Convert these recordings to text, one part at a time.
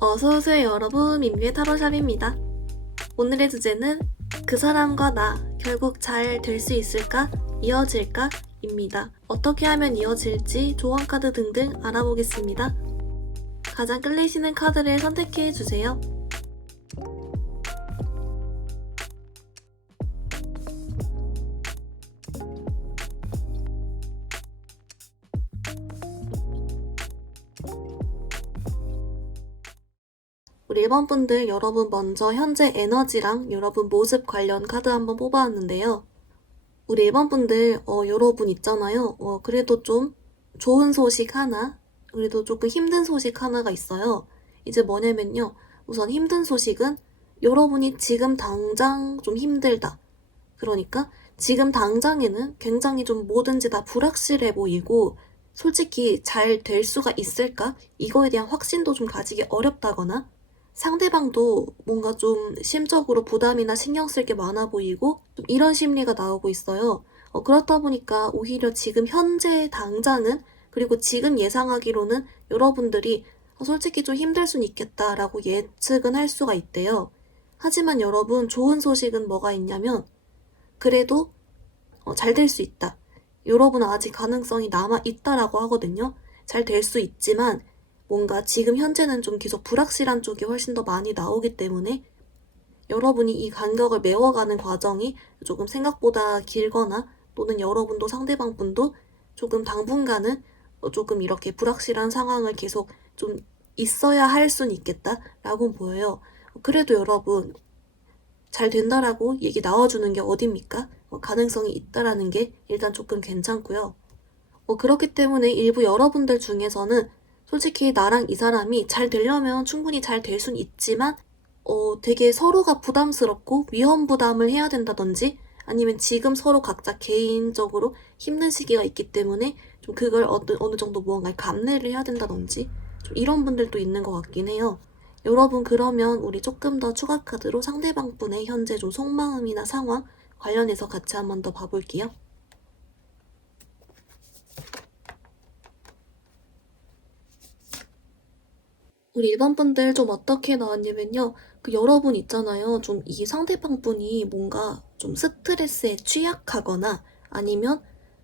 어서오세요 여러분, 민비의 타로샵입니다. 오늘의 주제는 그 사람과 나 결국 잘 될 수 있을까? 이어질까? 입니다. 어떻게 하면 이어질지 조언 카드 등등 알아보겠습니다. 가장 끌리시는 카드를 선택해주세요. 우리 1번 분들, 여러분 먼저 현재 에너지랑 여러분 모습 관련 카드 한번 뽑아왔는데요. 우리 1번 분들, 여러분 있잖아요. 그래도 좀 좋은 소식 하나, 그래도 조금 힘든 소식 하나가 있어요. 이제 뭐냐면요. 우선 힘든 소식은 여러분이 지금 당장 좀 힘들다. 그러니까 지금 당장에는 굉장히 좀 뭐든지 다 불확실해 보이고 솔직히 잘 될 수가 있을까? 이거에 대한 확신도 좀 가지기 어렵다거나 상대방도 뭔가 좀 심적으로 부담이나 신경 쓸 게 많아 보이고 좀 이런 심리가 나오고 있어요. 그렇다 보니까 오히려 지금 현재 당장은 그리고 지금 예상하기로는 여러분들이 솔직히 좀 힘들 순 있겠다라고 예측은 할 수가 있대요. 하지만 여러분 좋은 소식은 뭐가 있냐면 그래도 잘 될 수 있다. 여러분은 아직 가능성이 남아있다라고 하거든요. 잘 될 수 있지만 뭔가 지금 현재는 좀 계속 불확실한 쪽이 훨씬 더 많이 나오기 때문에 여러분이 이 간격을 메워가는 과정이 조금 생각보다 길거나 또는 여러분도 상대방 분도 조금 당분간은 조금 이렇게 불확실한 상황을 계속 좀 있어야 할 수는 있겠다라고 보여요. 그래도 여러분 잘 된다라고 얘기 나와주는 게 어딥니까? 가능성이 있다라는 게 일단 조금 괜찮고요. 그렇기 때문에 일부 여러분들 중에서는 솔직히 나랑 이 사람이 잘 되려면 충분히 잘 될 순 있지만 되게 서로가 부담스럽고 위험 부담을 해야 된다든지 아니면 지금 서로 각자 개인적으로 힘든 시기가 있기 때문에 좀 그걸 어느 정도 무언가를 감내를 해야 된다든지 좀 이런 분들도 있는 것 같긴 해요. 여러분 그러면 우리 조금 더 추가 카드로 상대방 분의 현재 좀 속마음이나 상황 관련해서 같이 한번 더 봐볼게요. 우리 1번 분들 좀 어떻게 나왔냐면요. 여러분 있잖아요. 좀 이 상대방 분이 뭔가 좀 스트레스에 취약하거나 아니면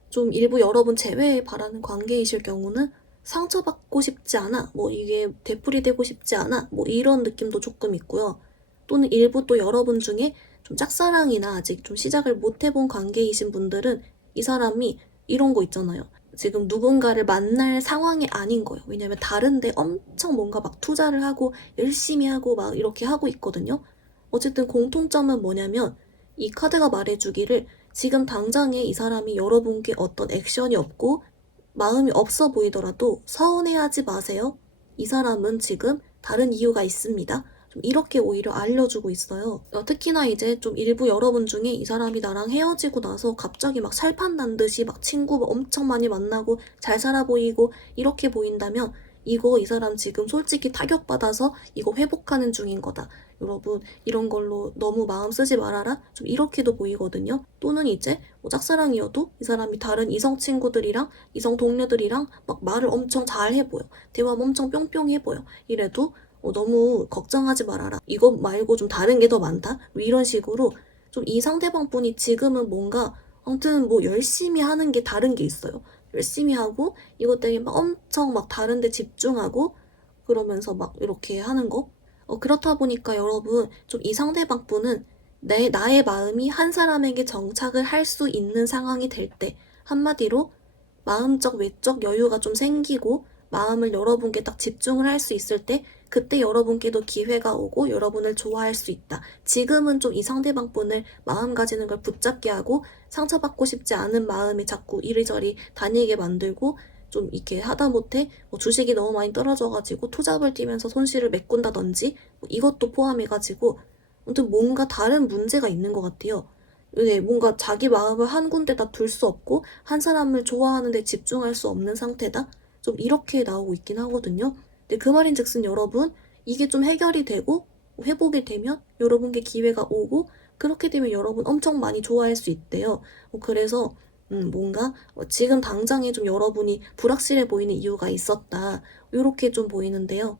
좀 일부 여러분 제외에 바라는 관계이실 경우는 상처받고 싶지 않아. 이게 되풀이되고 싶지 않아. 이런 느낌도 조금 있고요. 또는 일부 또 여러분 중에 좀 짝사랑이나 아직 좀 시작을 못 해본 관계이신 분들은 이 사람이 이런 거 있잖아요. 지금 누군가를 만날 상황이 아닌 거예요. 왜냐면 다른데 엄청 뭔가 막 투자를 하고 열심히 하고 막 이렇게 하고 있거든요. 어쨌든 공통점은 뭐냐면 이 카드가 말해주기를 지금 당장에 이 사람이 여러분께 어떤 액션이 없고 마음이 없어 보이더라도 서운해하지 마세요. 이 사람은 지금 다른 이유가 있습니다. 좀 이렇게 오히려 알려주고 있어요. 특히나 이제 좀 일부 여러분 중에 이 사람이 나랑 헤어지고 나서 갑자기 막 살판 난 듯이 막 친구 엄청 많이 만나고 잘 살아 보이고 이렇게 보인다면 이거 이 사람 지금 솔직히 타격받아서 이거 회복하는 중인 거다. 여러분 이런 걸로 너무 마음 쓰지 말아라. 좀 이렇게도 보이거든요. 또는 이제 짝사랑이어도 이 사람이 다른 이성 친구들이랑 이성 동료들이랑 막 말을 엄청 잘 해보여. 대화 엄청 뿅뿅 해보여. 이래도 너무 걱정하지 말아라. 이거 말고 좀 다른 게 더 많다. 이런 식으로 좀 이 상대방 분이 지금은 뭔가 아무튼 열심히 하는 게 다른 게 있어요. 열심히 하고 이것 때문에 막 엄청 막 다른 데 집중하고 그러면서 막 이렇게 하는 거. 그렇다 보니까 여러분 좀 이 상대방 분은 나의 마음이 한 사람에게 정착을 할 수 있는 상황이 될 때 한마디로 마음적 외적 여유가 좀 생기고 마음을 여러분께 딱 집중을 할 수 있을 때 그때 여러분께도 기회가 오고 여러분을 좋아할 수 있다. 지금은 좀 이 상대방 분을 마음 가지는 걸 붙잡게 하고 상처받고 싶지 않은 마음이 자꾸 이리저리 다니게 만들고 좀 이렇게 하다못해 주식이 너무 많이 떨어져가지고 투잡을 뛰면서 손실을 메꾼다든지 이것도 포함해가지고 아무튼 뭔가 다른 문제가 있는 것 같아요. 네, 뭔가 자기 마음을 한 군데다 둘 수 없고 한 사람을 좋아하는 데 집중할 수 없는 상태다? 좀 이렇게 나오고 있긴 하거든요. 근데 그 말인즉슨 여러분 이게 좀 해결이 되고 회복이 되면 여러분께 기회가 오고 그렇게 되면 여러분 엄청 많이 좋아할 수 있대요. 그래서 뭔가 지금 당장에 좀 여러분이 불확실해 보이는 이유가 있었다. 이렇게 좀 보이는데요.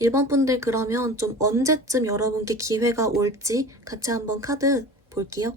1번 분들 그러면 좀 언제쯤 여러분께 기회가 올지 같이 한번 카드 볼게요.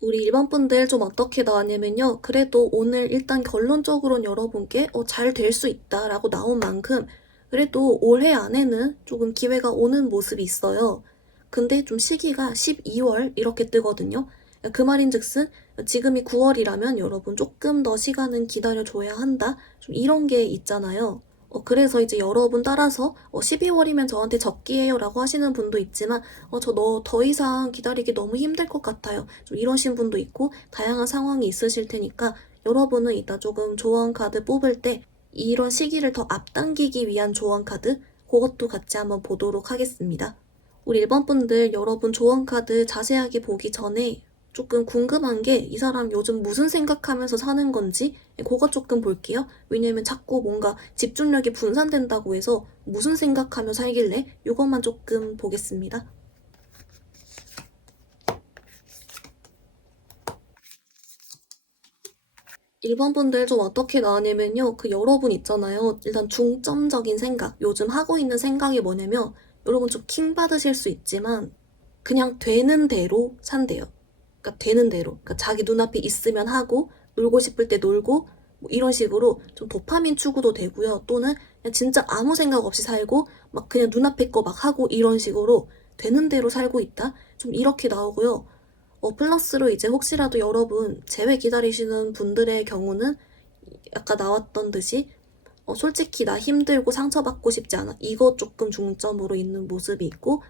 우리 1번 분들 좀 어떻게 나왔냐면요. 그래도 오늘 일단 결론적으로는 여러분께 잘 될 수 있다라고 나온 만큼 그래도 올해 안에는 조금 기회가 오는 모습이 있어요. 근데 좀 시기가 12월 이렇게 뜨거든요. 그 말인즉슨 지금이 9월이라면 여러분 조금 더 시간은 기다려줘야 한다. 좀 이런 게 있잖아요. 그래서 이제 여러분 따라서 12월이면 저한테 적기예요 라고 하시는 분도 있지만 저 너 더 이상 기다리기 너무 힘들 것 같아요. 좀 이러신 분도 있고 다양한 상황이 있으실 테니까 여러분은 이따 조금 조언 카드 뽑을 때 이런 시기를 더 앞당기기 위한 조언 카드 그것도 같이 한번 보도록 하겠습니다. 우리 1번 분들 여러분 조언 카드 자세하게 보기 전에 조금 궁금한 게 이 사람 요즘 무슨 생각하면서 사는 건지 그거 조금 볼게요. 왜냐면 자꾸 뭔가 집중력이 분산된다고 해서 무슨 생각하며 살길래 이것만 조금 보겠습니다. 1번 분들 좀 어떻게 나왔냐면요. 그 여러분 있잖아요. 일단 중점적인 생각, 요즘 하고 있는 생각이 뭐냐면 여러분 좀 킹 받으실 수 있지만 그냥 되는 대로 산대요. 그러니까 되는 대로. 그러니까 자기 눈앞에 있으면 하고 놀고 싶을 때 놀고 뭐 이런 식으로 좀 도파민 추구도 되고요. 또는 그냥 진짜 아무 생각 없이 살고 막 그냥 눈앞에 거 막 하고 이런 식으로 되는 대로 살고 있다. 좀 이렇게 나오고요. 플러스로 이제 혹시라도 여러분 재회 기다리시는 분들의 경우는 아까 나왔던 듯이 솔직히 나 힘들고 상처받고 싶지 않아. 이거 조금 중점으로 있는 모습이 있고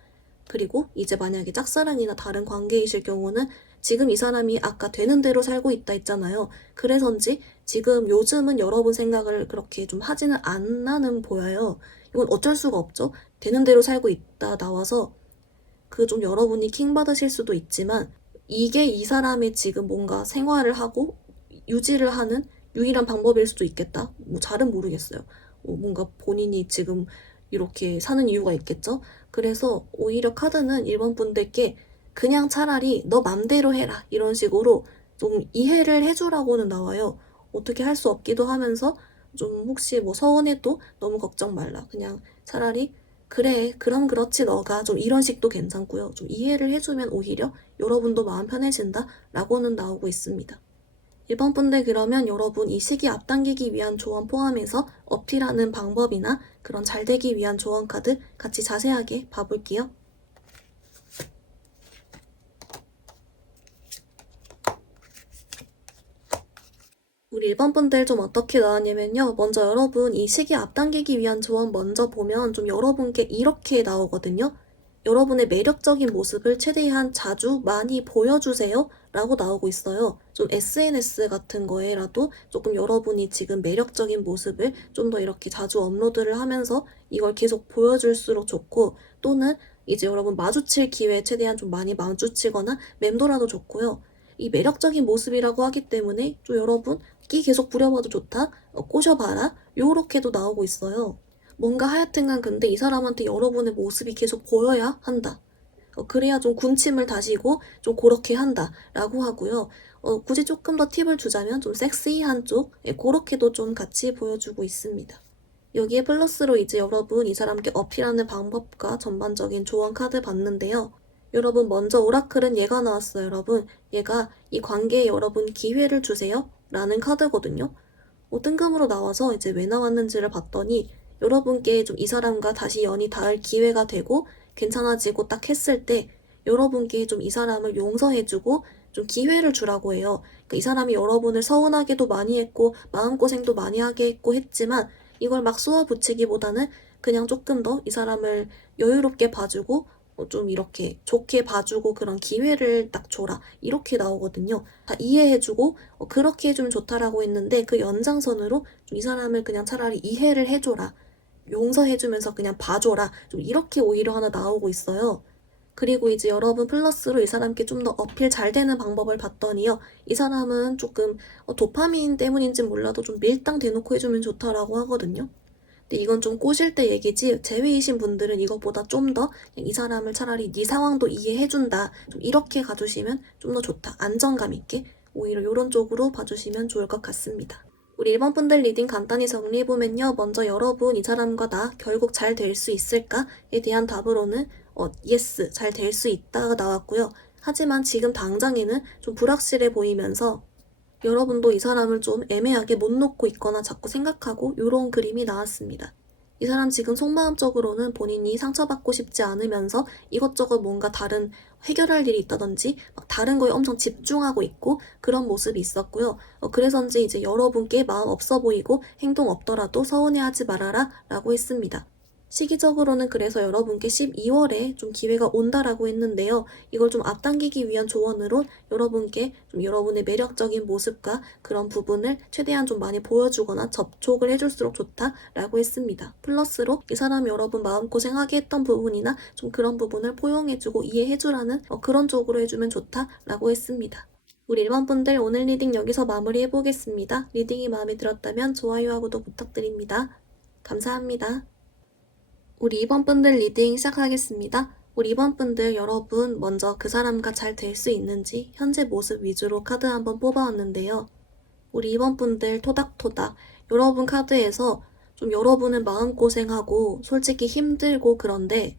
그리고 이제 만약에 짝사랑이나 다른 관계이실 경우는 지금 이 사람이 아까 되는 대로 살고 있다 했잖아요. 그래서인지 지금 요즘은 여러분 생각을 그렇게 좀 하지는 않나는 보여요. 이건 어쩔 수가 없죠. 되는 대로 살고 있다 나와서 그 좀 여러분이 킹 받으실 수도 있지만 이게 이 사람의 지금 뭔가 생활을 하고 유지를 하는 유일한 방법일 수도 있겠다. 뭐 잘은 모르겠어요. 뭔가 본인이 지금 이렇게 사는 이유가 있겠죠? 그래서 오히려 카드는 1번 분들께 그냥 차라리 너 맘대로 해라. 이런 식으로 좀 이해를 해주라고는 나와요. 어떻게 할 수 없기도 하면서 좀 혹시 뭐 서운해도 너무 걱정 말라. 그냥 차라리 그래, 그럼 그렇지 너가 좀 이런 식도 괜찮고요. 좀 이해를 해주면 오히려 여러분도 마음 편해진다 라고는 나오고 있습니다. 1번 분들 그러면 여러분 이 시기 앞당기기 위한 조언 포함해서 어필하는 방법이나 그런 잘 되기 위한 조언 카드 같이 자세하게 봐볼게요. 우리 1번 분들 좀 어떻게 나왔냐면요. 먼저 여러분 이 시기 앞당기기 위한 조언 먼저 보면 좀 여러분께 이렇게 나오거든요. 여러분의 매력적인 모습을 최대한 자주 많이 보여주세요 라고 나오고 있어요. 좀 SNS 같은 거에라도 조금 여러분이 지금 매력적인 모습을 좀 더 이렇게 자주 업로드를 하면서 이걸 계속 보여줄수록 좋고 또는 이제 여러분 마주칠 기회 최대한 좀 많이 마주치거나 맴돌아도 좋고요. 이 매력적인 모습이라고 하기 때문에 좀 여러분 끼 계속 부려봐도 좋다. 꼬셔봐라. 요렇게도 나오고 있어요. 뭔가 하여튼간 근데 이 사람한테 여러분의 모습이 계속 보여야 한다. 그래야 좀 군침을 다시고 좀 그렇게 한다. 라고 하고요. 굳이 조금 더 팁을 주자면 좀 섹시한 쪽, 그렇게도 좀 같이 보여주고 있습니다. 여기에 플러스로 이제 여러분 이 사람께 어필하는 방법과 전반적인 조언 카드 봤는데요. 여러분 먼저 오라클은 얘가 나왔어요. 여러분 얘가 이 관계에 여러분 기회를 주세요 라는 카드거든요. 뜬금으로 나와서 이제 왜 나왔는지를 봤더니 여러분께 좀 이 사람과 다시 연이 닿을 기회가 되고 괜찮아지고 딱 했을 때 여러분께 좀 이 사람을 용서해주고 좀 기회를 주라고 해요. 그러니까 이 사람이 여러분을 서운하게도 많이 했고 마음고생도 많이 하게 했고 했지만 이걸 막 쏘아붙이기보다는 그냥 조금 더 이 사람을 여유롭게 봐주고 좀 이렇게 좋게 봐주고 그런 기회를 딱 줘라. 이렇게 나오거든요. 다 이해해주고 그렇게 해주면 좋다라고 했는데 그 연장선으로 좀 이 사람을 그냥 차라리 이해를 해줘라. 용서해주면서 그냥 봐줘라. 좀 이렇게 오히려 하나 나오고 있어요. 그리고 이제 여러분 플러스로 이 사람께 좀 더 어필 잘 되는 방법을 봤더니요. 이 사람은 조금 도파민 때문인지 몰라도 좀 밀당 대놓고 해주면 좋다라고 하거든요. 근데 이건 좀 꼬실 때 얘기지 제외이신 분들은 이것보다 좀 더 이 사람을 차라리 네 상황도 이해해준다. 좀 이렇게 가주시면 좀 더 좋다. 안정감 있게 오히려 이런 쪽으로 봐주시면 좋을 것 같습니다. 우리 1번 분들 리딩 간단히 정리해보면요. 먼저 여러분, 이 사람과 나 결국 잘 될 수 있을까에 대한 답으로는 yes, 잘 될 수 있다가 나왔고요. 하지만 지금 당장에는 좀 불확실해 보이면서 여러분도 이 사람을 좀 애매하게 못 놓고 있거나 자꾸 생각하고 이런 그림이 나왔습니다. 이 사람 지금 속마음적으로는 본인이 상처받고 싶지 않으면서 이것저것 뭔가 다른 해결할 일이 있다든지 막 다른 거에 엄청 집중하고 있고 그런 모습이 있었고요. 그래서인지 이제 여러분께 마음 없어 보이고 행동 없더라도 서운해하지 말아라 라고 했습니다. 시기적으로는 그래서 여러분께 12월에 좀 기회가 온다라고 했는데요. 이걸 좀 앞당기기 위한 조언으로 여러분께 좀 여러분의 매력적인 모습과 그런 부분을 최대한 좀 많이 보여주거나 접촉을 해줄수록 좋다라고 했습니다. 플러스로 이 사람이 여러분 마음고생하게 했던 부분이나 좀 그런 부분을 포용해주고 이해해주라는 그런 쪽으로 해주면 좋다라고 했습니다. 우리 1번 분들 오늘 리딩 여기서 마무리해보겠습니다. 리딩이 마음에 들었다면 좋아요와 구독 부탁드립니다. 감사합니다. 우리 2번 분들 리딩 시작하겠습니다. 우리 2번 분들 여러분 먼저 그 사람과 잘 될 수 있는지 현재 모습 위주로 카드 한번 뽑아왔는데요. 우리 2번 분들 토닥토닥 여러분 카드에서 좀 여러분은 마음고생하고 솔직히 힘들고 그런데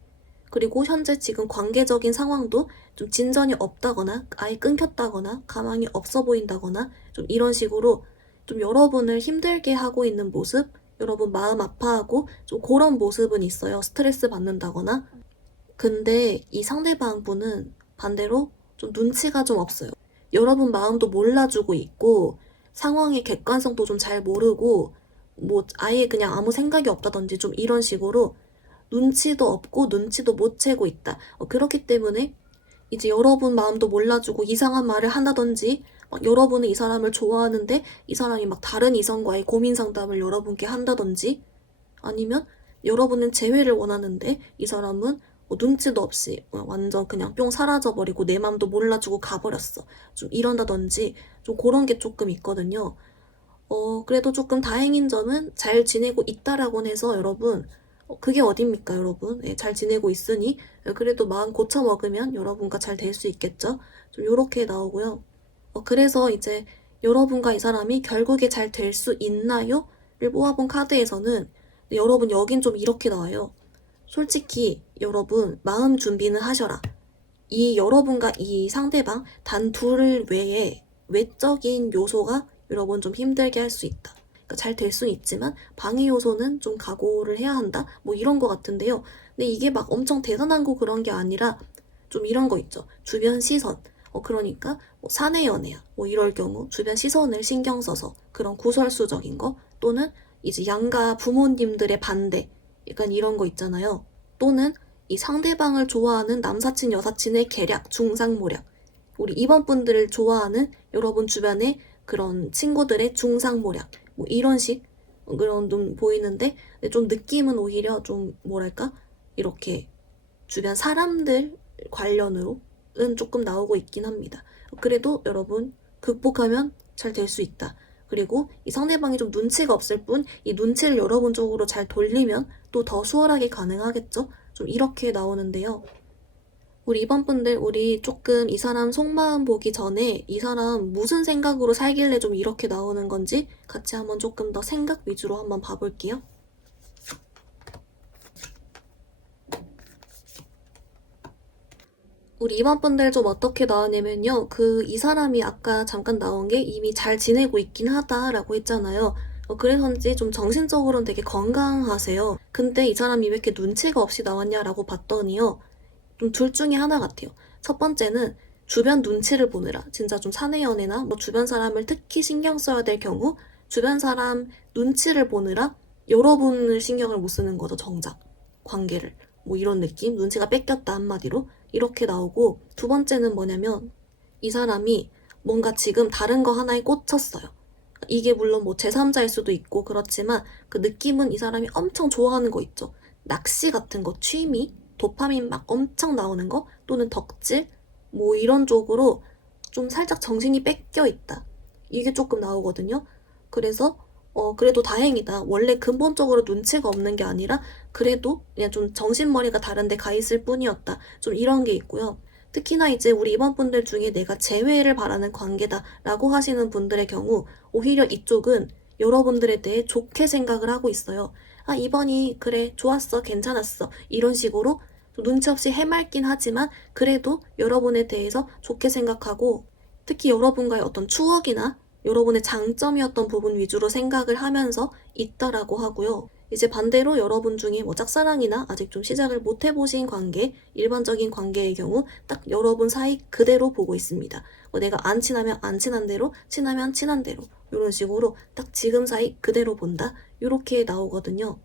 그리고 현재 지금 관계적인 상황도 좀 진전이 없다거나 아예 끊겼다거나 가망이 없어 보인다거나 좀 이런 식으로 좀 여러분을 힘들게 하고 있는 모습 여러분 마음 아파하고 좀 그런 모습은 있어요. 스트레스 받는다거나. 근데 이 상대방 분은 반대로 좀 눈치가 좀 없어요. 여러분 마음도 몰라주고 있고 상황의 객관성도 좀 잘 모르고 뭐 아예 그냥 아무 생각이 없다든지 좀 이런 식으로 눈치도 없고 눈치도 못 채고 있다. 그렇기 때문에 이제 여러분 마음도 몰라주고 이상한 말을 한다든지 막 여러분은 이 사람을 좋아하는데 이 사람이 막 다른 이성과의 고민 상담을 여러분께 한다든지 아니면 여러분은 재회를 원하는데 이 사람은 눈치도 없이 완전 그냥 뿅 사라져버리고 내 맘도 몰라주고 가버렸어. 좀 이런다든지 좀 그런 게 조금 있거든요. 그래도 조금 다행인 점은 잘 지내고 있다라고 해서 여러분 그게 어딥니까 여러분. 잘 지내고 있으니 그래도 마음 고쳐 먹으면 여러분과 잘 될 수 있겠죠. 좀 요렇게 나오고요. 그래서 이제 여러분과 이 사람이 결국에 잘 될 수 있나요? 를 뽑아본 카드에서는 여러분 여긴 좀 이렇게 나와요. 솔직히 여러분 마음 준비는 하셔라. 이 여러분과 이 상대방 단 둘 외에 외적인 요소가 여러분 좀 힘들게 할 수 있다. 그러니까 잘 될 수는 있지만 방해 요소는 좀 각오를 해야 한다. 뭐 이런 거 같은데요. 근데 이게 막 엄청 대단한 거 그런 게 아니라 좀 이런 거 있죠. 주변 시선. 그러니까 뭐 사내 연애야. 뭐 이럴 경우 주변 시선을 신경 써서 그런 구설수적인 거 또는 이제 양가 부모님들의 반대 약간 이런 거 있잖아요. 또는 이 상대방을 좋아하는 남사친 여사친의 계략 중상모략 우리 2번 분들을 좋아하는 여러분 주변의 그런 친구들의 중상모략 뭐 이런 식 그런 좀 보이는데 좀 느낌은 오히려 좀 뭐랄까 이렇게 주변 사람들 관련으로는 조금 나오고 있긴 합니다. 그래도 여러분 극복하면 잘 될 수 있다. 그리고 이 상대방이 좀 눈치가 없을 뿐 이 눈치를 여러분 쪽으로 잘 돌리면 또 더 수월하게 가능하겠죠? 좀 이렇게 나오는데요. 우리 2번 분들 우리 조금 이 사람 속마음 보기 전에 이 사람 무슨 생각으로 살길래 좀 이렇게 나오는 건지 같이 한번 조금 더 생각 위주로 한번 봐볼게요. 우리 2번 분들 좀 어떻게 나왔냐면요. 이 사람이 아까 잠깐 나온 게 이미 잘 지내고 있긴 하다라고 했잖아요. 그래서인지 좀 정신적으로는 되게 건강하세요. 근데 이 사람이 왜 이렇게 눈치가 없이 나왔냐라고 봤더니요. 좀 둘 중에 하나 같아요. 첫 번째는 주변 눈치를 보느라 진짜 좀 사내 연애나 뭐 주변 사람을 특히 신경 써야 될 경우 주변 사람 눈치를 보느라 여러분을 신경을 못 쓰는 거죠. 정작 관계를 뭐 이런 느낌 눈치가 뺏겼다 한마디로 이렇게 나오고 두 번째는 뭐냐면 이 사람이 뭔가 지금 다른 거 하나에 꽂혔어요. 이게 물론 뭐 제3자일 수도 있고 그렇지만 그 느낌은 이 사람이 엄청 좋아하는 거 있죠. 낚시 같은 거 취미 도파민 막 엄청 나오는 거 또는 덕질 뭐 이런 쪽으로 좀 살짝 정신이 뺏겨 있다. 이게 조금 나오거든요. 그래서 그래도 다행이다. 원래 근본적으로 눈치가 없는 게 아니라 그래도 그냥 좀 정신머리가 다른 데 가 있을 뿐이었다. 좀 이런 게 있고요. 특히나 이제 우리 이번 분들 중에 내가 재회를 바라는 관계다 라고 하시는 분들의 경우 오히려 이쪽은 여러분들에 대해 좋게 생각을 하고 있어요. 아, 이번이 그래, 좋았어, 괜찮았어. 이런 식으로 눈치 없이 해맑긴 하지만 그래도 여러분에 대해서 좋게 생각하고 특히 여러분과의 어떤 추억이나 여러분의 장점이었던 부분 위주로 생각을 하면서 있다라고 하고요. 이제 반대로 여러분 중에 뭐 짝사랑이나 아직 좀 시작을 못 해보신 관계, 일반적인 관계의 경우 딱 여러분 사이 그대로 보고 있습니다. 뭐 내가 안 친하면 안 친한 대로, 친하면 친한 대로 이런 식으로 딱 지금 사이 그대로 본다. 이렇게 나오거든요.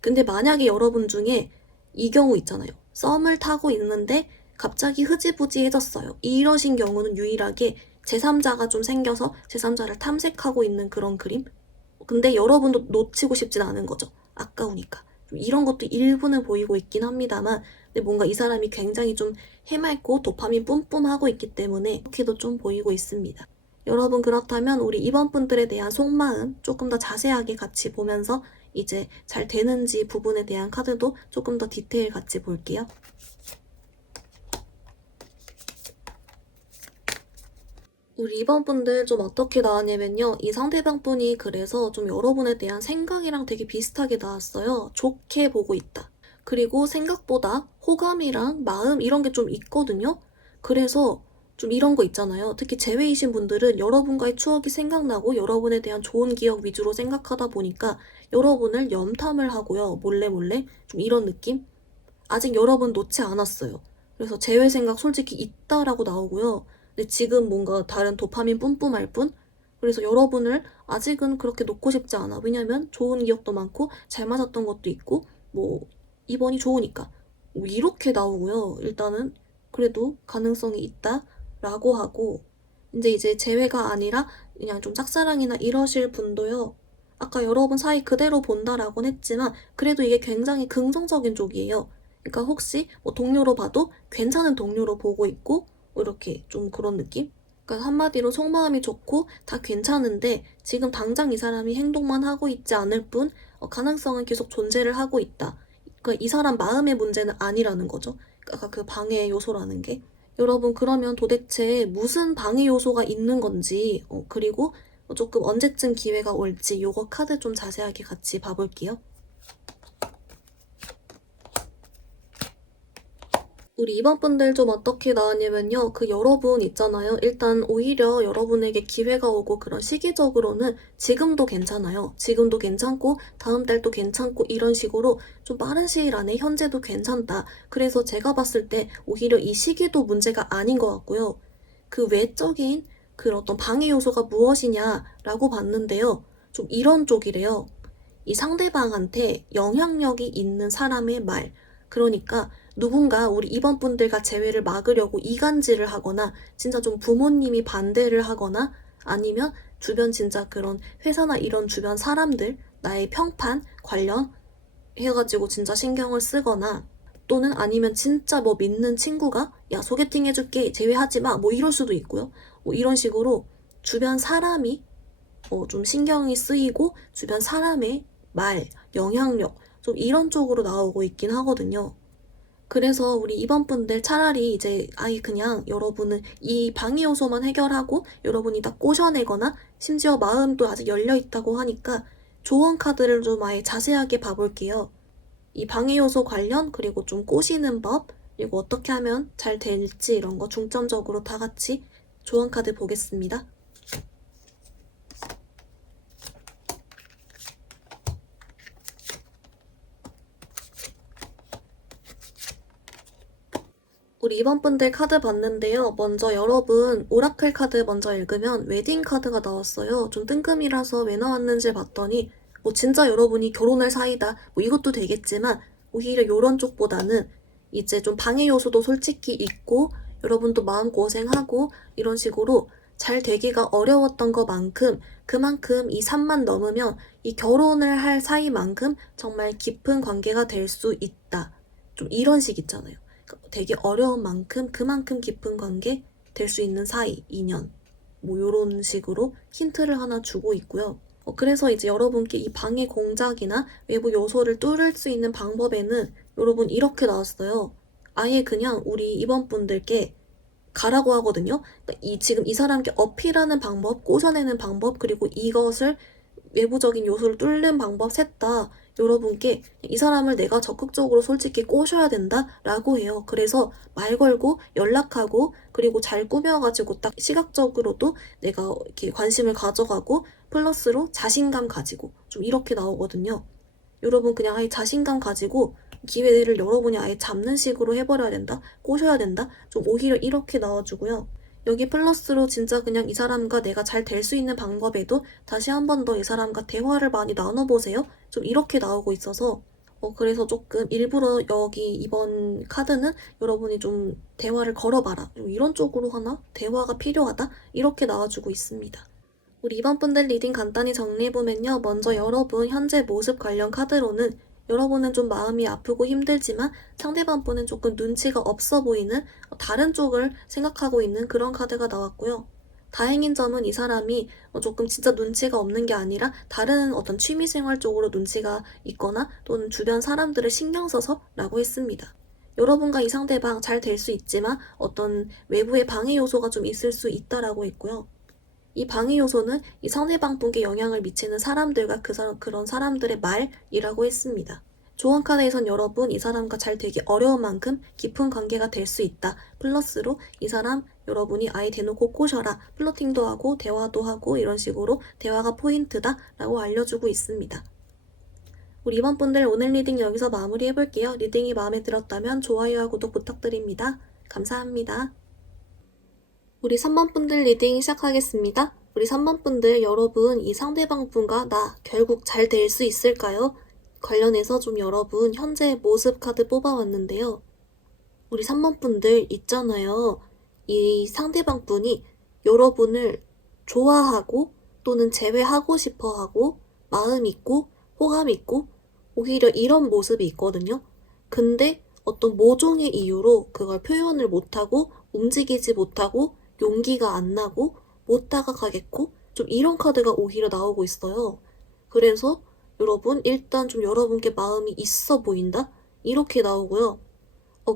근데 만약에 여러분 중에 이 경우 있잖아요. 썸을 타고 있는데 갑자기 흐지부지해졌어요. 이러신 경우는 유일하게 제3자가 좀 생겨서 제3자를 탐색하고 있는 그런 그림? 근데 여러분도 놓치고 싶진 않은 거죠. 아까우니까. 좀 이런 것도 일부는 보이고 있긴 합니다만 근데 뭔가 이 사람이 굉장히 좀 해맑고 도파민 뿜뿜하고 있기 때문에 그렇게도 좀 보이고 있습니다. 여러분 그렇다면 우리 이번 분들에 대한 속마음 조금 더 자세하게 같이 보면서 이제 잘 되는지 부분에 대한 카드도 조금 더 디테일 같이 볼게요. 우리 이번 분들 좀 어떻게 나왔냐면요. 이 상대방 분이 그래서 좀 여러분에 대한 생각이랑 되게 비슷하게 나왔어요. 좋게 보고 있다. 그리고 생각보다 호감이랑 마음 이런 게 좀 있거든요. 그래서 좀 이런 거 있잖아요. 특히 제외이신 분들은 여러분과의 추억이 생각나고 여러분에 대한 좋은 기억 위주로 생각하다 보니까 여러분을 염탐을 하고요. 몰래 몰래 좀 이런 느낌? 아직 여러분 놓지 않았어요. 그래서 제외 생각 솔직히 있다라고 나오고요. 근데 지금 뭔가 다른 도파민 뿜뿜할 뿐? 그래서 여러분을 아직은 그렇게 놓고 싶지 않아. 왜냐면 좋은 기억도 많고 잘 맞았던 것도 있고 뭐 이번이 좋으니까 뭐 이렇게 나오고요. 일단은 그래도 가능성이 있다라고 하고 이제 제외가 아니라 그냥 좀 짝사랑이나 이러실 분도요. 아까 여러분 사이 그대로 본다라고는 했지만 그래도 이게 굉장히 긍정적인 쪽이에요. 그러니까 혹시 뭐 동료로 봐도 괜찮은 동료로 보고 있고 뭐 이렇게 좀 그런 느낌? 그러니까 한마디로 속마음이 좋고 다 괜찮은데 지금 당장 이 사람이 행동만 하고 있지 않을 뿐 가능성은 계속 존재를 하고 있다. 그러니까 이 사람 마음의 문제는 아니라는 거죠. 그러니까 그 방해 요소라는 게. 여러분 그러면 도대체 무슨 방해 요소가 있는 건지 그리고 조금 언제쯤 기회가 올지 요거 카드 좀 자세하게 같이 봐볼게요. 우리 이번 분들 좀 어떻게 나왔냐면요. 그 여러분 있잖아요. 일단 오히려 여러분에게 기회가 오고 그런 시기적으로는 지금도 괜찮아요. 지금도 괜찮고 다음 달도 괜찮고 이런 식으로 좀 빠른 시일 안에 현재도 괜찮다. 그래서 제가 봤을 때 오히려 이 시기도 문제가 아닌 것 같고요. 그 외적인 그 어떤 방해 요소가 무엇이냐라고 봤는데요. 좀 이런 쪽이래요. 이 상대방한테 영향력이 있는 사람의 말. 그러니까 누군가 우리 이번 분들과 재회를 막으려고 이간질을 하거나 진짜 좀 부모님이 반대를 하거나 아니면 주변 진짜 그런 회사나 이런 주변 사람들 나의 평판 관련 해가지고 진짜 신경을 쓰거나 또는 아니면 진짜 뭐 믿는 친구가 야 소개팅 해줄게 제외하지 마 뭐 이럴 수도 있고요. 뭐 이런 식으로 주변 사람이 좀 신경이 쓰이고 주변 사람의 말, 영향력 좀 이런 쪽으로 나오고 있긴 하거든요. 그래서 우리 이번 분들 차라리 이제 아예 그냥 여러분은 이 방해 요소만 해결하고 여러분이 다 꼬셔내거나 심지어 마음도 아직 열려 있다고 하니까 조언 카드를 좀 아예 자세하게 봐볼게요. 이 방해 요소 관련 그리고 좀 꼬시는 법 그리고 어떻게 하면 잘 될지 이런 거 중점적으로 다 같이 조언 카드 보겠습니다. 우리 이번 분들 카드 봤는데요. 먼저 여러분 오라클 카드 먼저 읽으면 웨딩 카드가 나왔어요. 좀 뜬금이라서 왜 나왔는지 봤더니 뭐 진짜 여러분이 결혼할 사이다 뭐 이것도 되겠지만 오히려 이런 쪽보다는 이제 좀 방해 요소도 솔직히 있고 여러분도 마음고생하고 이런 식으로 잘 되기가 어려웠던 것만큼 그만큼 이 산만 넘으면 이 결혼을 할 사이만큼 정말 깊은 관계가 될 수 있다. 좀 이런 식 있잖아요. 되게 어려운 만큼 그만큼 깊은 관계 될 수 있는 사이, 인연 뭐 요런 식으로 힌트를 하나 주고 있고요. 그래서 이제 여러분께 이 방해 공작이나 외부 요소를 뚫을 수 있는 방법에는 여러분 이렇게 나왔어요. 아예 그냥 우리 이번 분들께 가라고 하거든요. 그러니까 지금 이 사람께 어필하는 방법, 꼬셔내는 방법, 그리고 이것을 외부적인 요소를 뚫는 방법 셋 다 여러분께 이 사람을 내가 적극적으로 솔직히 꼬셔야 된다라고 해요. 그래서 말 걸고 연락하고 그리고 잘 꾸며가지고 딱 시각적으로도 내가 이렇게 관심을 가져가고 플러스로 자신감 가지고 좀 이렇게 나오거든요. 여러분 그냥 아예 자신감 가지고 기회를 여러분이 아예 잡는 식으로 해버려야 된다? 꼬셔야 된다? 좀 오히려 이렇게 나와주고요. 여기 플러스로 진짜 그냥 이 사람과 내가 잘 될 수 있는 방법에도 다시 한 번 더 이 사람과 대화를 많이 나눠보세요. 좀 이렇게 나오고 있어서 그래서 조금 일부러 여기 이번 카드는 여러분이 좀 대화를 걸어봐라. 좀 이런 쪽으로 하나? 대화가 필요하다? 이렇게 나와주고 있습니다. 우리 이번 분들 리딩 간단히 정리해보면요. 먼저 여러분 현재 모습 관련 카드로는 여러분은 좀 마음이 아프고 힘들지만 상대방 분은 조금 눈치가 없어 보이는 다른 쪽을 생각하고 있는 그런 카드가 나왔고요. 다행인 점은 이 사람이 조금 진짜 눈치가 없는 게 아니라 다른 어떤 취미생활 쪽으로 눈치가 있거나 또는 주변 사람들을 신경 써서 라고 했습니다. 여러분과 이 상대방 잘 될 수 있지만 어떤 외부의 방해 요소가 좀 있을 수 있다라고 했고요. 이 방해 요소는 이 상대방 분께 영향을 미치는 사람들과 그런 사람들의 말이라고 했습니다. 조언 카드에선 여러분 이 사람과 잘 되기 어려운 만큼 깊은 관계가 될 수 있다. 플러스로 이 사람 여러분이 아예 대놓고 꼬셔라. 플러팅도 하고 대화도 하고 이런 식으로 대화가 포인트다 라고 알려주고 있습니다. 우리 이번 분들 오늘 리딩 여기서 마무리해볼게요. 리딩이 마음에 들었다면 좋아요와 구독 부탁드립니다. 감사합니다. 우리 3번 분들 리딩 시작하겠습니다. 우리 3번 분들 여러분 이 상대방 분과 나 결국 잘 될 수 있을까요? 관련해서 좀 여러분 현재 모습 카드 뽑아왔는데요. 우리 3번 분들 있잖아요. 이 상대방 분이 여러분을 좋아하고 또는 제외하고 싶어하고 마음 있고 호감 있고 오히려 이런 모습이 있거든요. 근데 어떤 모종의 이유로 그걸 표현을 못하고 움직이지 못하고 용기가 안 나고 못 다가가겠고 좀 이런 카드가 오히려 나오고 있어요. 그래서 여러분 일단 좀 여러분께 마음이 있어 보인다? 이렇게 나오고요.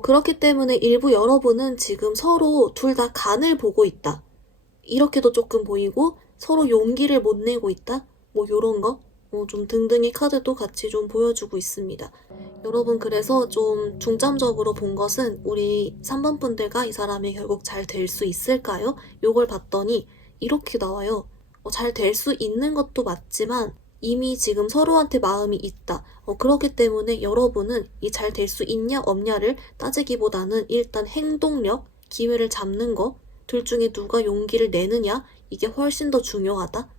그렇기 때문에 일부 여러분은 지금 서로 둘 다 간을 보고 있다. 이렇게도 조금 보이고 서로 용기를 못 내고 있다? 뭐 요런 거? 좀 등등의 카드도 같이 좀 보여주고 있습니다. 여러분 그래서 좀 중점적으로 본 것은 우리 3번 분들과 이 사람이 결국 잘 될 수 있을까요? 요걸 봤더니 이렇게 나와요. 잘 될 수 있는 것도 맞지만 이미 지금 서로한테 마음이 있다. 그렇기 때문에 여러분은 이 잘 될 수 있냐 없냐를 따지기보다는 일단 행동력, 기회를 잡는 거, 둘 중에 누가 용기를 내느냐 이게 훨씬 더 중요하다.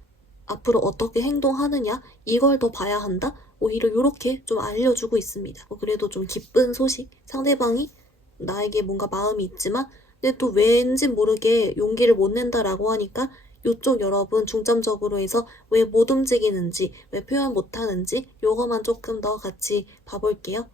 앞으로 어떻게 행동하느냐 이걸 더 봐야 한다. 오히려 이렇게 좀 알려주고 있습니다. 그래도 좀 기쁜 소식. 상대방이 나에게 뭔가 마음이 있지만 근데 또 왠지 모르게 용기를 못 낸다라고 하니까 이쪽 여러분 중점적으로 해서 왜 못 움직이는지 왜 표현 못하는지 요거만 조금 더 같이 봐볼게요.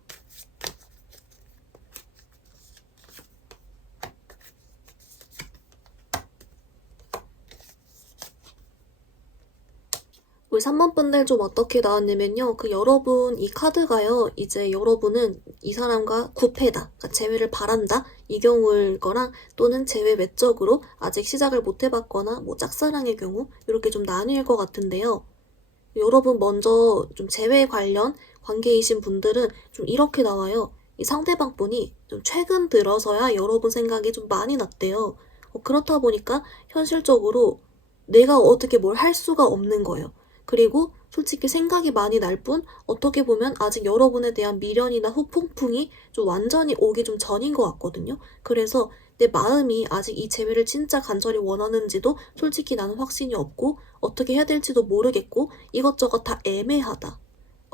우리 3번 분들 좀 어떻게 나왔냐면요. 여러분 이 카드가요. 이제 여러분은 이 사람과 구패다. 그러니까 재회를 바란다. 이 경우일 거랑 또는 재회 외적으로 아직 시작을 못 해봤거나 뭐 짝사랑의 경우 이렇게 좀 나뉠 것 같은데요. 여러분 먼저 좀 재회 관련 관계이신 분들은 좀 이렇게 나와요. 이 상대방 분이 좀 최근 들어서야 여러분 생각이 좀 많이 났대요. 그렇다 보니까 현실적으로 내가 어떻게 뭘 할 수가 없는 거예요. 그리고 솔직히 생각이 많이 날 뿐 어떻게 보면 아직 여러분에 대한 미련이나 후폭풍이 좀 완전히 오기 좀 전인 것 같거든요. 그래서 내 마음이 아직 이 재회를 진짜 간절히 원하는지도 솔직히 나는 확신이 없고 어떻게 해야 될지도 모르겠고 이것저것 다 애매하다.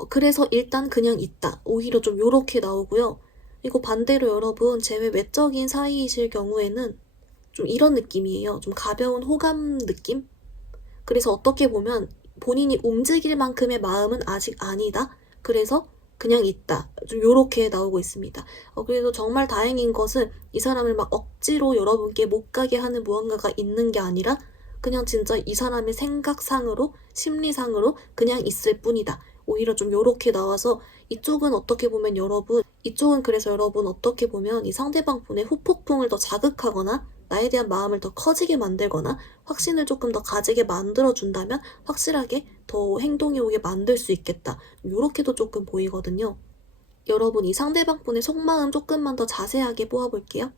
그래서 일단 그냥 있다. 오히려 좀 요렇게 나오고요. 그리고 반대로 여러분 재회 외적인 사이이실 경우에는 좀 이런 느낌이에요. 좀 가벼운 호감 느낌? 그래서 어떻게 보면 본인이 움직일 만큼의 마음은 아직 아니다. 그래서 그냥 있다. 좀 요렇게 나오고 있습니다. 그래도 정말 다행인 것은 이 사람을 막 억지로 여러분께 못 가게 하는 무언가가 있는 게 아니라 그냥 진짜 이 사람의 생각상으로 심리상으로 그냥 있을 뿐이다. 오히려 좀 요렇게 나와서 이쪽은 어떻게 보면 이쪽은 그래서 여러분 어떻게 보면 이 상대방 분의 후폭풍을 더 자극하거나 나에 대한 마음을 더 커지게 만들거나 확신을 조금 더 가지게 만들어준다면 확실하게 더 행동에 오게 만들 수 있겠다. 요렇게도 조금 보이거든요. 여러분, 이 상대방분의 속마음 조금만 더 자세하게 보아볼게요.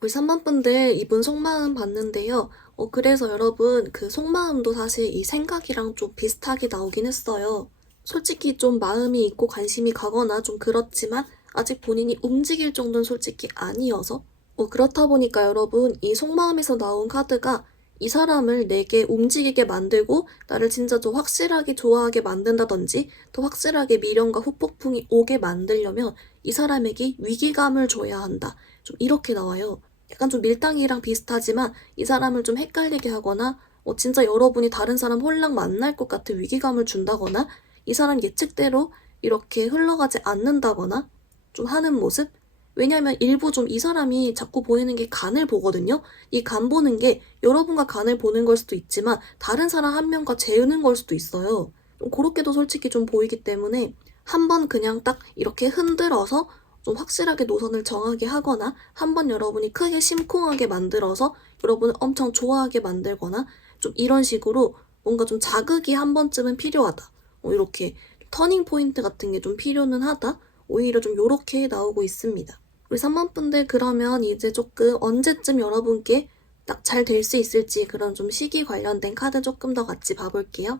우리 3번 분들 이분 속마음 봤는데요. 그래서 여러분 그 속마음도 사실 이 생각이랑 좀 비슷하게 나오긴 했어요. 솔직히 좀 마음이 있고 관심이 가거나 좀 그렇지만 아직 본인이 움직일 정도는 솔직히 아니어서 그렇다 보니까 여러분 이 속마음에서 나온 카드가 이 사람을 내게 움직이게 만들고 나를 진짜 좀 확실하게 좋아하게 만든다든지 더 확실하게 미련과 후폭풍이 오게 만들려면 이 사람에게 위기감을 줘야 한다. 좀 이렇게 나와요. 약간 좀 밀당이랑 비슷하지만 이 사람을 좀 헷갈리게 하거나 진짜 여러분이 다른 사람 홀랑 만날 것 같은 위기감을 준다거나 이 사람 예측대로 이렇게 흘러가지 않는다거나 좀 하는 모습? 왜냐면 일부 좀 이 사람이 자꾸 보이는 게 간을 보거든요. 이 간 보는 게 여러분과 간을 보는 걸 수도 있지만 다른 사람 한 명과 재우는 걸 수도 있어요. 좀 그렇게도 솔직히 좀 보이기 때문에 한번 그냥 딱 이렇게 흔들어서 좀 확실하게 노선을 정하게 하거나 한번 여러분이 크게 심쿵하게 만들어서 여러분을 엄청 좋아하게 만들거나 좀 이런 식으로 뭔가 좀 자극이 한 번쯤은 필요하다. 이렇게 터닝 포인트 같은 게 좀 필요는 하다. 오히려 좀 요렇게 나오고 있습니다. 우리 3번 분들 그러면 이제 조금 언제쯤 여러분께 딱 잘 될 수 있을지 그런 좀 시기 관련된 카드 조금 더 같이 봐볼게요.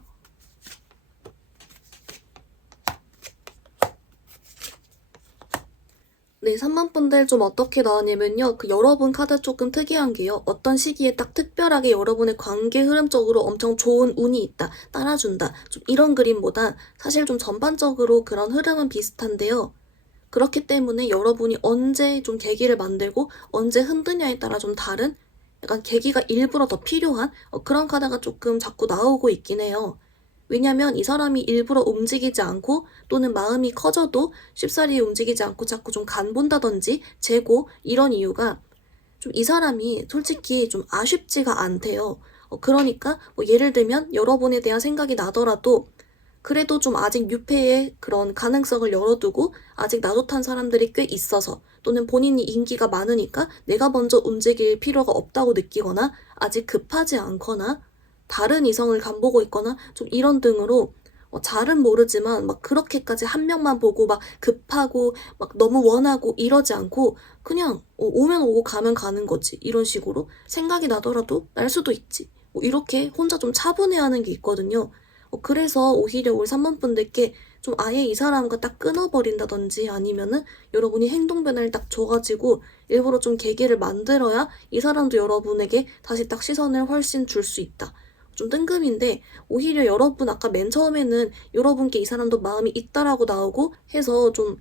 네, 3번 분들 좀 어떻게 나왔냐면요. 그 여러분 카드 조금 특이한 게요. 어떤 시기에 딱 특별하게 여러분의 관계 흐름 쪽으로 엄청 좋은 운이 있다, 따라준다. 좀 이런 그림보다 사실 좀 전반적으로 그런 흐름은 비슷한데요. 그렇기 때문에 여러분이 언제 좀 계기를 만들고 언제 흔드냐에 따라 좀 다른 약간 계기가 일부러 더 필요한 그런 카드가 조금 자꾸 나오고 있긴 해요. 왜냐면 이 사람이 일부러 움직이지 않고 또는 마음이 커져도 쉽사리 움직이지 않고 자꾸 좀 간본다든지 재고 이런 이유가 좀 이 사람이 솔직히 좀 아쉽지가 않대요. 그러니까 뭐 예를 들면 여러분에 대한 생각이 나더라도 그래도 좀 아직 유패의 그런 가능성을 열어두고 아직 나긋한 사람들이 꽤 있어서 또는 본인이 인기가 많으니까 내가 먼저 움직일 필요가 없다고 느끼거나 아직 급하지 않거나 다른 이성을 간보고 있거나 좀 이런 등으로 잘은 모르지만 막 그렇게까지 한 명만 보고 막 급하고 막 너무 원하고 이러지 않고 그냥 오면 오고 가면 가는 거지 이런 식으로 생각이 나더라도 날 수도 있지 이렇게 혼자 좀 차분해하는 게 있거든요. 그래서 오히려 우리 3번 분들께 좀 아예 이 사람과 딱 끊어버린다든지 아니면은 여러분이 행동 변화를 딱 줘가지고 일부러 좀 계기를 만들어야 이 사람도 여러분에게 다시 딱 시선을 훨씬 줄 수 있다. 좀 뜬금인데 오히려 여러분 아까 맨 처음에는 여러분께 이 사람도 마음이 있다라고 나오고 해서 좀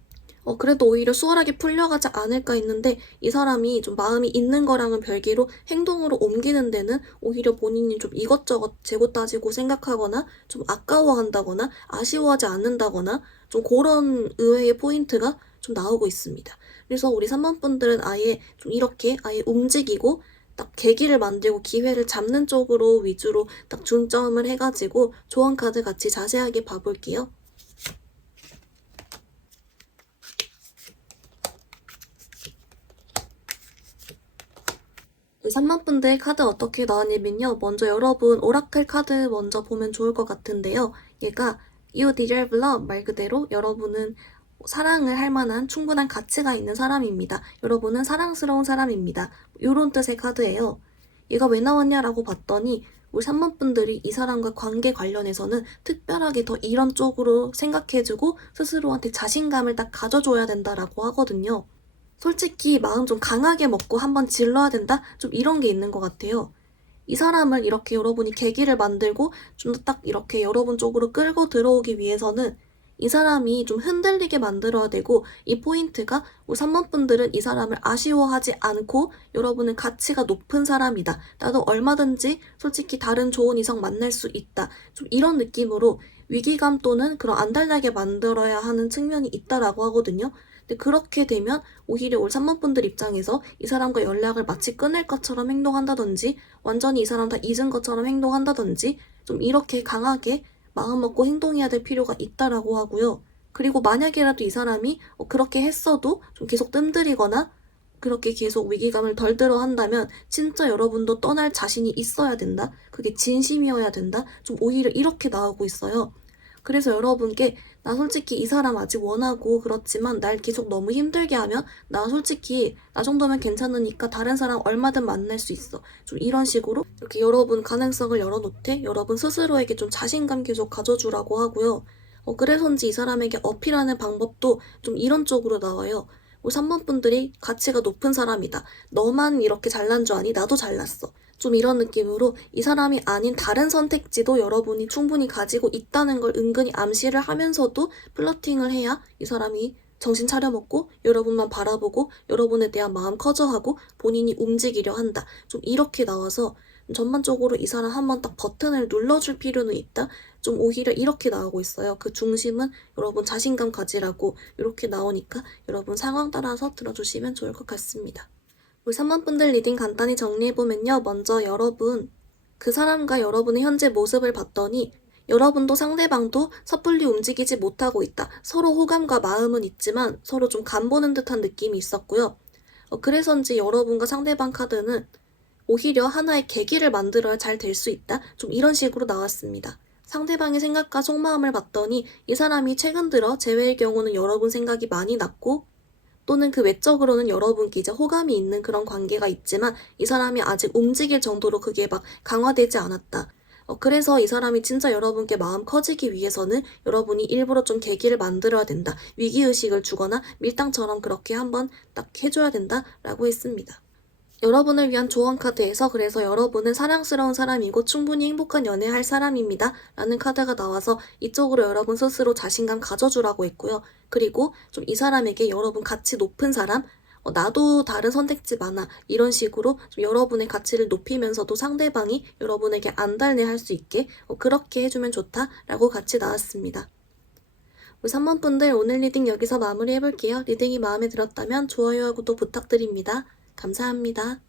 그래도 오히려 수월하게 풀려가지 않을까 했는데 이 사람이 좀 마음이 있는 거랑은 별개로 행동으로 옮기는 데는 오히려 본인이 좀 이것저것 재고 따지고 생각하거나 좀 아까워한다거나 아쉬워하지 않는다거나 좀 그런 의외의 포인트가 좀 나오고 있습니다. 그래서 우리 3번 분들은 아예 좀 이렇게 아예 움직이고 딱 계기를 만들고 기회를 잡는 쪽으로 위주로 딱 중점을 해가지고 조언 카드 같이 자세하게 봐볼게요. 우리 3번 분들 카드 어떻게 나왔냐면요. 먼저 여러분 오라클 카드 먼저 보면 좋을 것 같은데요. 얘가 You deserve love 말 그대로 여러분은 사랑을 할 만한 충분한 가치가 있는 사람입니다. 여러분은 사랑스러운 사람입니다. 이런 뜻의 카드예요. 얘가 왜 나왔냐라고 봤더니 우리 3번 분들이 이 사람과 관계 관련해서는 특별하게 더 이런 쪽으로 생각해주고 스스로한테 자신감을 딱 가져줘야 된다라고 하거든요. 솔직히 마음 좀 강하게 먹고 한번 질러야 된다? 좀 이런 게 있는 것 같아요. 이 사람을 이렇게 여러분이 계기를 만들고 좀 더 딱 이렇게 여러분 쪽으로 끌고 들어오기 위해서는 이 사람이 좀 흔들리게 만들어야 되고 이 포인트가 우리 3번 분들은 이 사람을 아쉬워하지 않고 여러분은 가치가 높은 사람이다. 나도 얼마든지 솔직히 다른 좋은 이성 만날 수 있다. 좀 이런 느낌으로 위기감 또는 그런 안달나게 만들어야 하는 측면이 있다라고 하거든요. 근데 그렇게 되면 오히려 우리 3번 분들 입장에서 이 사람과 연락을 마치 끊을 것처럼 행동한다든지 완전히 이 사람 다 잊은 것처럼 행동한다든지 좀 이렇게 강하게 마음 먹고 행동해야 될 필요가 있다라고 하고요. 그리고 만약이라도 이 사람이 그렇게 했어도 좀 계속 뜸들이거나 그렇게 계속 위기감을 덜 들어 한다면 진짜 여러분도 떠날 자신이 있어야 된다. 그게 진심이어야 된다. 좀 오히려 이렇게 나오고 있어요. 그래서 여러분께 나 솔직히 이 사람 아직 원하고 그렇지만 날 계속 너무 힘들게 하면 나 솔직히 나 정도면 괜찮으니까 다른 사람 얼마든 만날 수 있어. 좀 이런 식으로 이렇게 여러분 가능성을 열어놓되 여러분 스스로에게 좀 자신감 계속 가져주라고 하고요. 그래서인지 이 사람에게 어필하는 방법도 좀 이런 쪽으로 나와요. 우리 3번 분들이 가치가 높은 사람이다. 너만 이렇게 잘난 줄 아니? 나도 잘났어. 좀 이런 느낌으로 이 사람이 아닌 다른 선택지도 여러분이 충분히 가지고 있다는 걸 은근히 암시를 하면서도 플러팅을 해야 이 사람이 정신 차려먹고 여러분만 바라보고 여러분에 대한 마음 커져하고 본인이 움직이려 한다. 좀 이렇게 나와서 전반적으로 이 사람 한번 딱 버튼을 눌러줄 필요는 있다. 좀 오히려 이렇게 나오고 있어요. 그 중심은 여러분 자신감 가지라고 이렇게 나오니까 여러분 상황 따라서 들어주시면 좋을 것 같습니다. 우리 3번 분들 리딩 간단히 정리해보면요. 먼저 여러분, 그 사람과 여러분의 현재 모습을 봤더니 여러분도 상대방도 섣불리 움직이지 못하고 있다. 서로 호감과 마음은 있지만 서로 좀 간보는 듯한 느낌이 있었고요. 그래서인지 여러분과 상대방 카드는 오히려 하나의 계기를 만들어야 잘 될 수 있다. 좀 이런 식으로 나왔습니다. 상대방의 생각과 속마음을 봤더니 이 사람이 최근 들어 재회의 경우는 여러분 생각이 많이 났고 또는 그 외적으로는 여러분께 이제 호감이 있는 그런 관계가 있지만 이 사람이 아직 움직일 정도로 그게 막 강화되지 않았다. 그래서 이 사람이 진짜 여러분께 마음 커지기 위해서는 여러분이 일부러 좀 계기를 만들어야 된다. 위기의식을 주거나 밀당처럼 그렇게 한번 딱 해줘야 된다라고 했습니다. 여러분을 위한 조언 카드에서 그래서 여러분은 사랑스러운 사람이고 충분히 행복한 연애할 사람입니다. 라는 카드가 나와서 이쪽으로 여러분 스스로 자신감 가져주라고 했고요. 그리고 좀 이 사람에게 여러분 가치 높은 사람, 나도 다른 선택지 많아. 이런 식으로 좀 여러분의 가치를 높이면서도 상대방이 여러분에게 안달내할 수 있게 그렇게 해주면 좋다라고 같이 나왔습니다. 우리 3번 분들 오늘 리딩 여기서 마무리해볼게요. 리딩이 마음에 들었다면 좋아요와 구독 부탁드립니다. 감사합니다.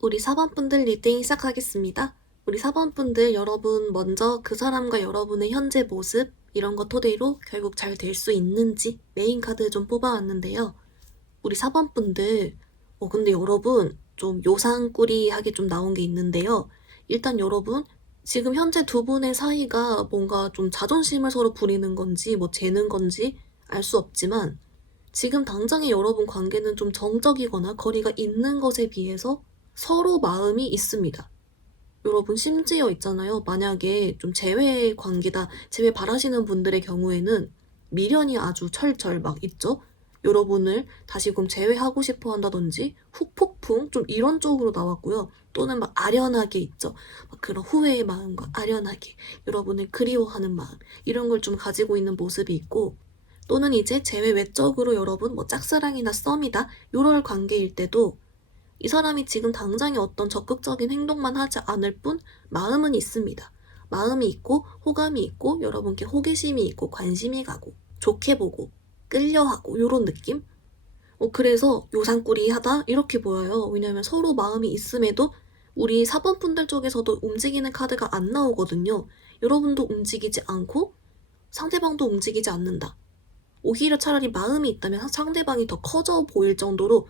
우리 4번 분들 리딩 시작하겠습니다. 우리 4번 분들 여러분 먼저 그 사람과 여러분의 현재 모습 이런 거 토대로 결국 잘 될 수 있는지 메인 카드 좀 뽑아왔는데요. 우리 4번 분들 근데 여러분 좀 요상꾸리하게 좀 나온 게 있는데요. 일단 여러분 지금 현재 두 분의 사이가 뭔가 좀 자존심을 서로 부리는 건지 뭐 재는 건지 알 수 없지만 지금 당장의 여러분 관계는 좀 정적이거나 거리가 있는 것에 비해서 서로 마음이 있습니다. 여러분 심지어 있잖아요. 만약에 좀 재회 관계다, 재회 바라시는 분들의 경우에는 미련이 아주 철철 막 있죠? 여러분을 다시금 재회하고 싶어 한다든지 후폭풍 좀 이런 쪽으로 나왔고요. 또는 막 아련하게 있죠. 막 그런 후회의 마음과 아련하게 여러분을 그리워하는 마음 이런 걸 좀 가지고 있는 모습이 있고 또는 이제 재회 외적으로 여러분 뭐 짝사랑이나 썸이다 요럴 관계일 때도 이 사람이 지금 당장에 어떤 적극적인 행동만 하지 않을 뿐 마음은 있습니다. 마음이 있고 호감이 있고 여러분께 호기심이 있고 관심이 가고 좋게 보고 끌려하고 요런 느낌? 그래서 요상꾸리하다 이렇게 보여요. 왜냐면 서로 마음이 있음에도 우리 4번 분들 쪽에서도 움직이는 카드가 안 나오거든요. 여러분도 움직이지 않고 상대방도 움직이지 않는다. 오히려 차라리 마음이 있다면 상대방이 더 커져 보일 정도로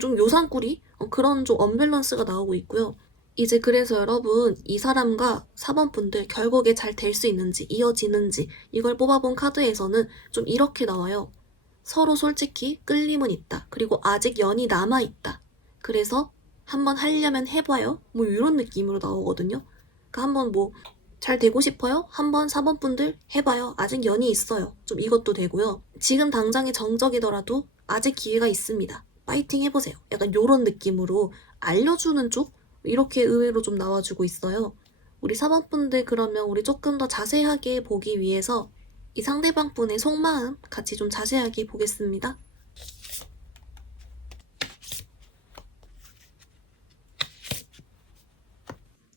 좀 요상꾸리? 그런 좀 언밸런스가 나오고 있고요. 이제 그래서 여러분 이 사람과 4번 분들 결국에 잘 될 수 있는지 이어지는지 이걸 뽑아본 카드에서는 좀 이렇게 나와요. 서로 솔직히 끌림은 있다. 그리고 아직 연이 남아있다. 그래서 한번 하려면 해봐요. 뭐 이런 느낌으로 나오거든요. 그러니까 한번 뭐 잘 되고 싶어요? 한번 4번 분들 해봐요. 아직 연이 있어요. 좀 이것도 되고요. 지금 당장의 정적이더라도 아직 기회가 있습니다. 파이팅 해보세요. 약간 요런 느낌으로 알려주는 쪽? 이렇게 의외로 좀 나와주고 있어요. 우리 4번 분들 그러면 우리 조금 더 자세하게 보기 위해서 이 상대방 분의 속마음 같이 좀 자세하게 보겠습니다.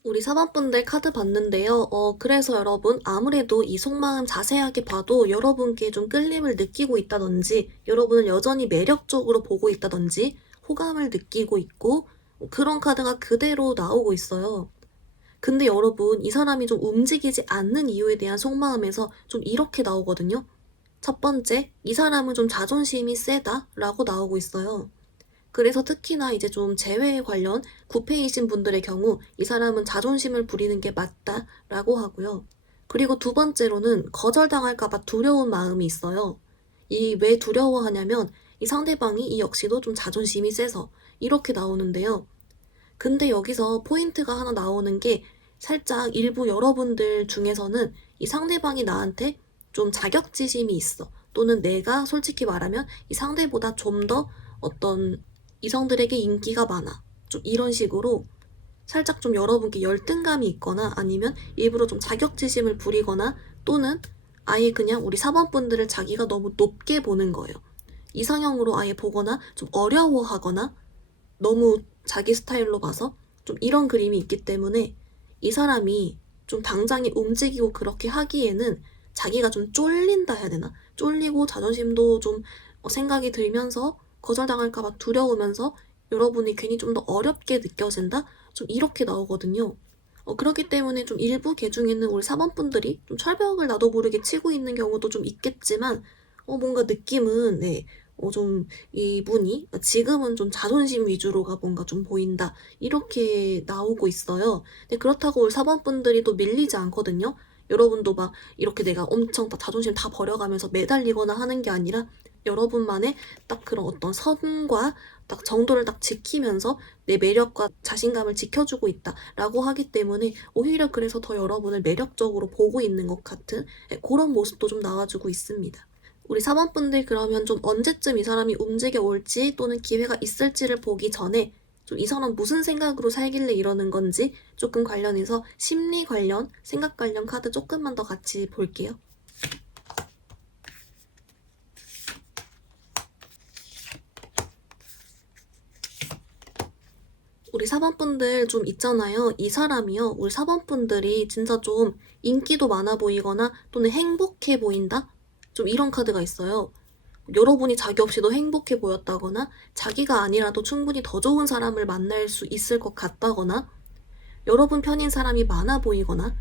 우리 4번 분들 카드 봤는데요. 그래서 여러분 아무래도 이 속마음 자세하게 봐도 여러분께 좀 끌림을 느끼고 있다든지 여러분을 여전히 매력적으로 보고 있다든지 호감을 느끼고 있고 그런 카드가 그대로 나오고 있어요. 근데 여러분 이 사람이 좀 움직이지 않는 이유에 대한 속마음에서 좀 이렇게 나오거든요. 첫 번째, 이 사람은 좀 자존심이 세다라고 나오고 있어요. 그래서 특히나 이제 좀 재회 관련 구페이신 분들의 경우 이 사람은 자존심을 부리는 게 맞다라고 하고요. 그리고 두 번째로는 거절당할까 봐 두려운 마음이 있어요. 이 왜 두려워하냐면 이 상대방이 이 역시도 좀 자존심이 세서 이렇게 나오는데요. 근데 여기서 포인트가 하나 나오는 게 살짝 일부 여러분들 중에서는 이 상대방이 나한테 좀 자격지심이 있어. 또는 내가 솔직히 말하면 이 상대보다 좀 더 어떤 이성들에게 인기가 많아. 좀 이런 식으로 살짝 좀 여러분께 열등감이 있거나 아니면 일부러 좀 자격지심을 부리거나 또는 아예 그냥 우리 사범분들을 자기가 너무 높게 보는 거예요. 이상형으로 아예 보거나 좀 어려워하거나 너무 자기 스타일로 봐서 좀 이런 그림이 있기 때문에 이 사람이 좀 당장에 움직이고 그렇게 하기에는 자기가 좀 쫄린다 해야 되나? 쫄리고 자존심도 좀 생각이 들면서 거절당할까봐 두려우면서 여러분이 괜히 좀 더 어렵게 느껴진다? 좀 이렇게 나오거든요. 그렇기 때문에 좀 일부 개 중에는 우리 사범분들이 좀 철벽을 나도 모르게 치고 있는 경우도 좀 있겠지만, 뭔가 느낌은, 네, 좀 이분이 지금은 좀 자존심 위주로가 뭔가 좀 보인다. 이렇게 나오고 있어요. 근데 그렇다고 우리 사범분들이 또 밀리지 않거든요. 여러분도 막 이렇게 내가 엄청 다 자존심 다 버려가면서 매달리거나 하는 게 아니라 여러분만의 딱 그런 어떤 선과 딱 정도를 딱 지키면서 내 매력과 자신감을 지켜주고 있다라고 하기 때문에 오히려 그래서 더 여러분을 매력적으로 보고 있는 것 같은 그런 모습도 좀 나와주고 있습니다. 우리 사범분들 그러면 좀 언제쯤 이 사람이 움직여 올지 또는 기회가 있을지를 보기 전에 좀 이 사람 무슨 생각으로 살길래 이러는 건지 조금 관련해서 심리 관련, 생각 관련 카드 조금만 더 같이 볼게요. 우리 사범분들 좀 있잖아요. 이 사람이요. 우리 사범분들이 진짜 좀 인기도 많아 보이거나 또는 행복해 보인다? 좀 이런 카드가 있어요. 여러분이 자기 없이도 행복해 보였다거나 자기가 아니라도 충분히 더 좋은 사람을 만날 수 있을 것 같다거나 여러분 편인 사람이 많아 보이거나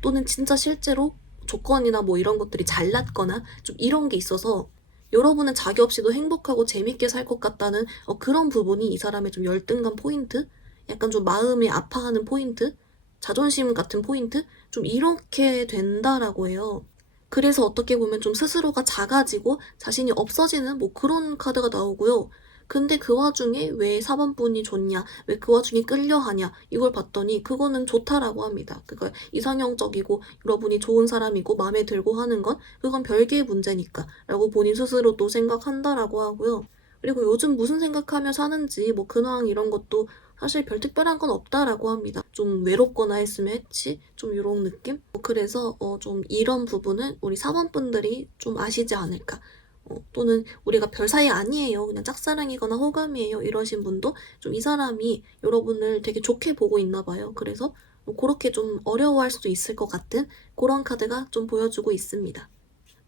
또는 진짜 실제로 조건이나 뭐 이런 것들이 잘났거나 좀 이런 게 있어서 여러분은 자기 없이도 행복하고 재밌게 살 것 같다는 그런 부분이 이 사람의 좀 열등감 포인트? 약간 좀 마음이 아파하는 포인트? 자존심 같은 포인트? 좀 이렇게 된다라고 해요. 그래서 어떻게 보면 좀 스스로가 작아지고 자신이 없어지는 뭐 그런 카드가 나오고요. 근데 그 와중에 왜 4번분이 좋냐, 왜 그 와중에 끌려하냐, 이걸 봤더니 그거는 좋다라고 합니다. 그러니까 이상형적이고 여러분이 좋은 사람이고 마음에 들고 하는 건 그건 별개의 문제니까 라고 본인 스스로도 생각한다라고 하고요. 그리고 요즘 무슨 생각하며 사는지 뭐 근황 이런 것도 사실 별 특별한 건 없다라고 합니다. 좀 외롭거나 했으면 했지? 좀 이런 느낌? 그래서 좀 이런 부분은 우리 사원분들이 좀 아시지 않을까. 또는 우리가 별 사이 아니에요. 그냥 짝사랑이거나 호감이에요. 이러신 분도 좀 이 사람이 여러분을 되게 좋게 보고 있나 봐요. 그래서 그렇게 좀 어려워할 수도 있을 것 같은 그런 카드가 좀 보여주고 있습니다.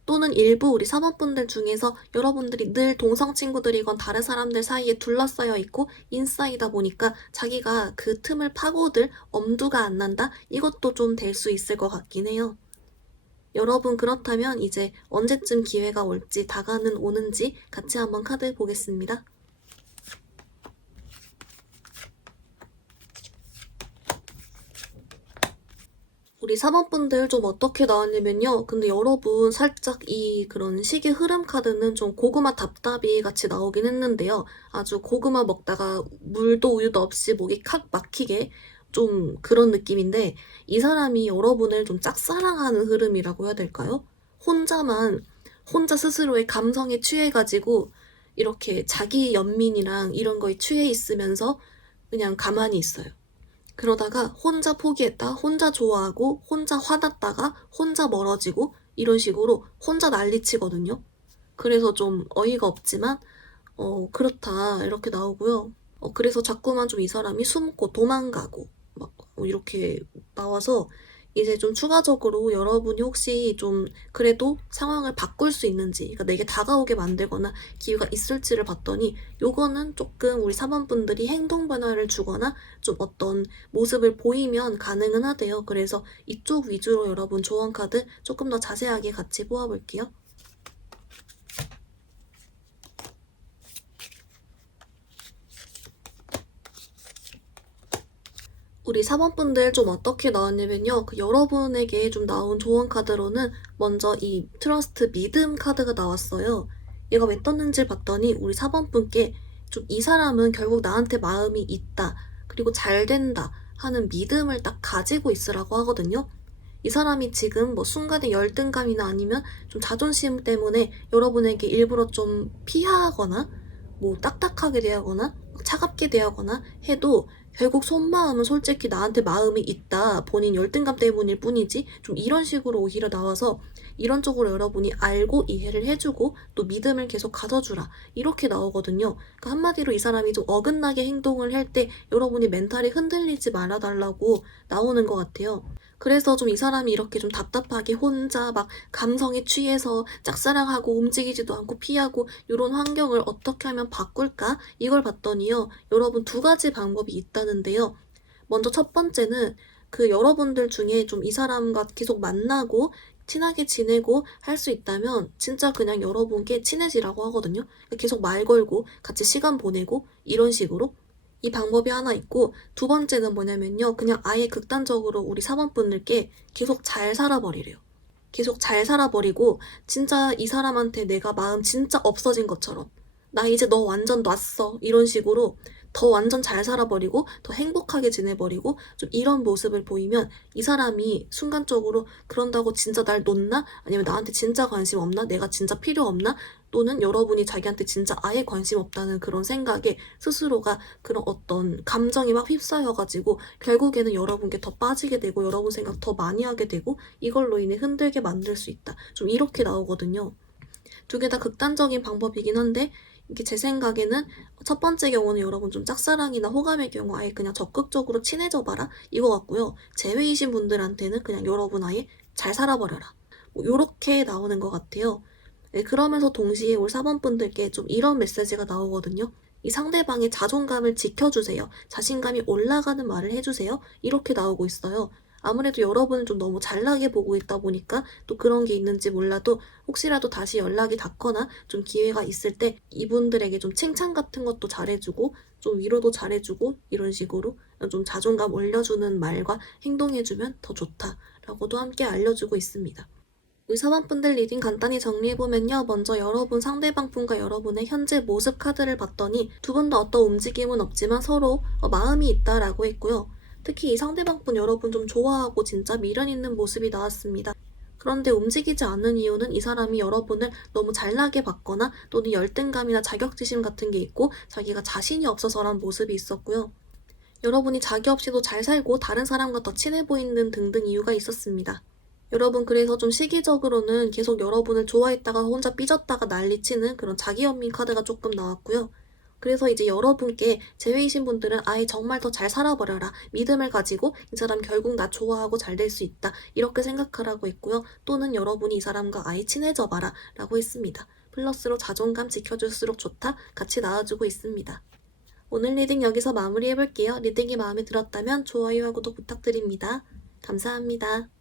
또는 일부 우리 사모분들 중에서 여러분들이 늘 동성 친구들이건 다른 사람들 사이에 둘러싸여 있고 인싸이다 보니까 자기가 그 틈을 파고들 엄두가 안 난다? 이것도 좀 될 수 있을 것 같긴 해요. 여러분 그렇다면 이제 언제쯤 기회가 올지 다가는 오는지 같이 한번 카드 보겠습니다. 우리 사모분들 좀 어떻게 나왔냐면요. 근데 여러분 살짝 이 그런 시기 흐름 카드는 좀 고구마 답답이 같이 나오긴 했는데요. 아주 고구마 먹다가 물도 우유도 없이 목이 칵 막히게 좀 그런 느낌인데 이 사람이 여러분을 좀 짝사랑하는 흐름이라고 해야 될까요? 혼자 스스로의 감성에 취해가지고 이렇게 자기 연민이랑 이런 거에 취해 있으면서 그냥 가만히 있어요. 그러다가 혼자 포기했다, 혼자 좋아하고, 혼자 화났다가, 혼자 멀어지고, 이런 식으로 혼자 난리치거든요. 그래서 좀 어이가 없지만, 그렇다, 이렇게 나오고요. 그래서 자꾸만 좀 이 사람이 숨고 도망가고, 막, 이렇게 나와서, 이제 좀 추가적으로 여러분이 혹시 좀 그래도 상황을 바꿀 수 있는지, 그러니까 내게 다가오게 만들거나 기회가 있을지를 봤더니, 요거는 조금 우리 사범분들이 행동 변화를 주거나 좀 어떤 모습을 보이면 가능은 하대요. 그래서 이쪽 위주로 여러분 조언 카드 조금 더 자세하게 같이 뽑아볼게요. 우리 4번분들 좀 어떻게 나왔냐면요. 여러분에게 좀 나온 조언 카드로는 먼저 이 트러스트 믿음 카드가 나왔어요. 얘가 왜 떴는지 봤더니 우리 4번분께 좀 이 사람은 결국 나한테 마음이 있다. 그리고 잘 된다. 하는 믿음을 딱 가지고 있으라고 하거든요. 이 사람이 지금 뭐 순간의 열등감이나 아니면 좀 자존심 때문에 여러분에게 일부러 좀 피하거나 뭐 딱딱하게 대하거나 차갑게 대하거나 해도 결국 속마음은 솔직히 나한테 마음이 있다. 본인 열등감 때문일 뿐이지. 좀 이런 식으로 오히려 나와서 이런 쪽으로 여러분이 알고 이해를 해주고 또 믿음을 계속 가져주라. 이렇게 나오거든요. 그러니까 한마디로 이 사람이 좀 어긋나게 행동을 할 때 여러분이 멘탈이 흔들리지 말아달라고 나오는 것 같아요. 그래서 좀 이 사람이 이렇게 좀 답답하게 혼자 막 감성에 취해서 짝사랑하고 움직이지도 않고 피하고 이런 환경을 어떻게 하면 바꿀까? 이걸 봤더니요. 여러분 두 가지 방법이 있다는데요. 먼저 첫 번째는 여러분들 중에 좀 이 사람과 계속 만나고 친하게 지내고 할 수 있다면 진짜 그냥 여러분께 친해지라고 하거든요. 계속 말 걸고 같이 시간 보내고 이런 식으로. 이 방법이 하나 있고 두 번째는 뭐냐면요. 그냥 아예 극단적으로 우리 4번분들께 계속 잘 살아버리래요. 계속 잘 살아버리고 진짜 이 사람한테 내가 마음 진짜 없어진 것처럼 나 이제 너 완전 놨어 이런 식으로 더 완전 잘 살아버리고 더 행복하게 지내버리고 좀 이런 모습을 보이면 이 사람이 순간적으로 그런다고 진짜 날 놓나? 아니면 나한테 진짜 관심 없나? 내가 진짜 필요 없나? 또는 여러분이 자기한테 진짜 아예 관심 없다는 그런 생각에 스스로가 그런 어떤 감정이 막 휩싸여가지고 결국에는 여러분께 더 빠지게 되고 여러분 생각 더 많이 하게 되고 이걸로 인해 흔들게 만들 수 있다. 좀 이렇게 나오거든요. 두 개 다 극단적인 방법이긴 한데 이게 제 생각에는 첫 번째 경우는 여러분 좀 짝사랑이나 호감의 경우 아예 그냥 적극적으로 친해져 봐라 이거 같고요. 제외이신 분들한테는 그냥 여러분 아예 잘 살아버려라. 뭐 요렇게 나오는 것 같아요. 네, 그러면서 동시에 우리 4번분들께 좀 이런 메시지가 나오거든요. 이 상대방의 자존감을 지켜주세요. 자신감이 올라가는 말을 해주세요. 이렇게 나오고 있어요. 아무래도 여러분은 좀 너무 잘나게 보고 있다 보니까 또 그런 게 있는지 몰라도 혹시라도 다시 연락이 닿거나 좀 기회가 있을 때 이분들에게 좀 칭찬 같은 것도 잘해주고 좀 위로도 잘해주고 이런 식으로 좀 자존감 올려주는 말과 행동해주면 더 좋다라고도 함께 알려주고 있습니다. 우리 사방분들 리딩 간단히 정리해보면요. 먼저 여러분 상대방분과 여러분의 현재 모습 카드를 봤더니 두 분 다 어떤 움직임은 없지만 서로 마음이 있다라고 했고요. 특히 이 상대방분 여러분 좀 좋아하고 진짜 미련 있는 모습이 나왔습니다. 그런데 움직이지 않는 이유는 이 사람이 여러분을 너무 잘나게 봤거나 또는 열등감이나 자격지심 같은 게 있고 자기가 자신이 없어서란 모습이 있었고요. 여러분이 자기 없이도 잘 살고 다른 사람과 더 친해 보이는 등등 이유가 있었습니다. 여러분 그래서 좀 시기적으로는 계속 여러분을 좋아했다가 혼자 삐졌다가 난리치는 그런 자기연민 카드가 조금 나왔고요. 그래서 이제 여러분께 제외이신 분들은 아예 정말 더 잘 살아버려라. 믿음을 가지고 이 사람 결국 나 좋아하고 잘 될 수 있다. 이렇게 생각하라고 했고요. 또는 여러분이 이 사람과 아예 친해져 봐라. 라고 했습니다. 플러스로 자존감 지켜줄수록 좋다. 같이 나와주고 있습니다. 오늘 리딩 여기서 마무리해볼게요. 리딩이 마음에 들었다면 좋아요와 구독 부탁드립니다. 감사합니다.